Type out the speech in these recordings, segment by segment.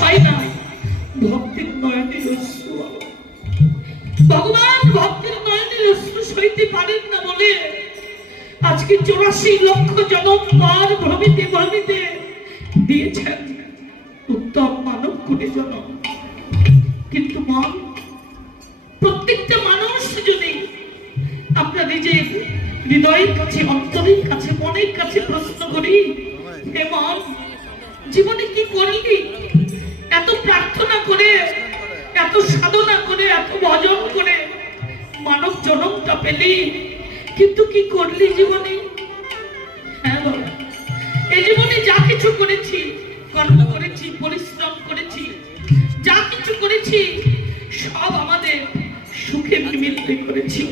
হয় না ভক্তির নয়নের অশ্রু। ভগবান ভক্তির নয়নের অশ্রু সইতে পারেন না বলে আজকে 84 লক্ষ জনম পার ভ্রমিতে ভ্রমিতে দিয়েছেন উত্তম মানব কোটি জনম। কিন্তু মন, প্রত্যেকটা মানুষ যদি আমরা নিজের হৃদয়ের কাছে, অন্তরের কাছে, মনের কাছে প্রশ্ন করি, হে মন, জীবনে কি করলি? এত প্রার্থনা করে, এত সাধনা করে, এত ভজন করে মানব জনমটা পেলি, কিন্তু কি করলি জীবনে? হ্যাঁ বাবা, এই জীবনে যা কিছু করেছি, কর্ম করেছি, পরিশ্রম করেছি, যা কিছু করেছি সব আমাদের সুখের নিমিত্তে করেছি,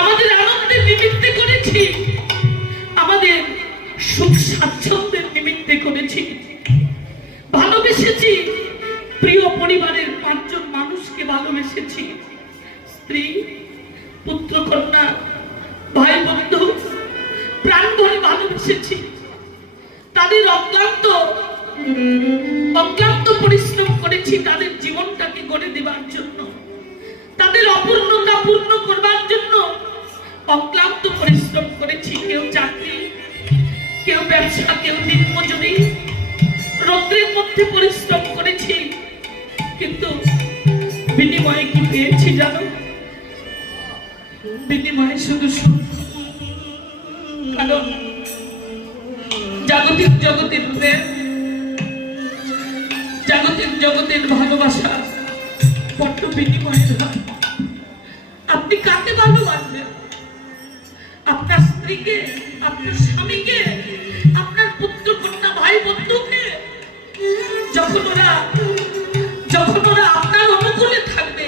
আমাদের আনন্দের নিমিত্তে করেছি, আমাদের সুখ স্বাচ্ছন্দ্যের নিমিত্তে করেছি। ভালোবেসেছি, প্রিয় পরিবারের 5 জন মানুষকে ভালোবেসেছি, স্ত্রী, পুত্র, কন্যা, ভাই, বন্ধু, প্রাণ ভরে ভালোবেসেছি। তাদের অক্লান্ত পরিশ্রম করেছি তাদের জীবনটাকে গড়ে দেবার জন্য, তাদের অপূর্ণতা পূর্ণ করবার জন্য অক্লান্ত পরিশ্রম করেছি। কেউ চাকরি, কেউ ব্যবসা, কেউ দিনমজুরি, রৌদ্রের মধ্যে পরিশ্রম করেছি। কিন্তু বিনিময়ে কি পেয়েছি জানো? বিনিময়ে শুধু সুখ। কারণ জাগতিক জগতের ভালোবাসা বড্ড বিনিময়ের হয়। আপনি কাকে ভালোবাসবেন? আপনার স্ত্রীকে, আপনার স্বামীকে, আপনার পুত্র, কন্যা, ভাই, বন্ধুকে? যখন ওরা আপনার অনুকূলে থাকবে,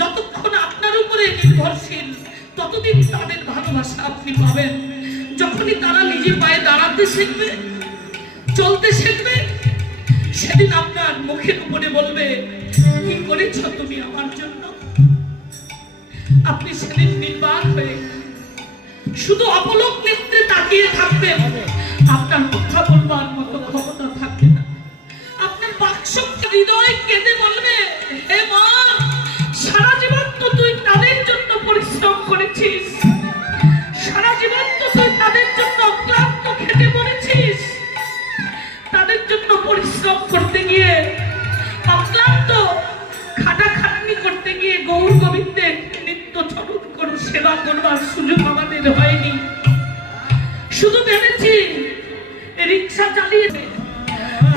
যতক্ষণ আপনার উপরে নির্ভরশীল, ততদিন তাদের ভালোবাসা আপনি পাবেন। যখনই তারা নিজের পায়ে দাঁড়াতে শিখবে, চলতে শিখবে, সেদিন আপনার মুখের উপরে বলবে, কি করেছ তুমি আমার জন্য? আপনি সেদিন নির্বাক হয়ে শুধু অপলক নেত্রে তাকিয়ে থাকবেন, আপনার কথা বলবার মতো ক্ষমতা থাকবে না। আপনার বাকশক্তি, হৃদয় কেঁদে বলবে, হে মা, সারা জীবন তো তুই তাদের জন্য পরিশ্রম করেছিস, সারা জীবন তো তুই তাদের জন্য অক্লান্ত খেটে পড়েছিস, তাদের জন্য পরিশ্রম করতে গিয়ে, অক্লান্ত খাটাখাটনি করতে গিয়ে গৌর গোবিন্দের নিত্য চরণ করো সেবা করবার সুযোগ আমাদের হয়নি। শুধু ভেবেছি রিক্সা চালিয়ে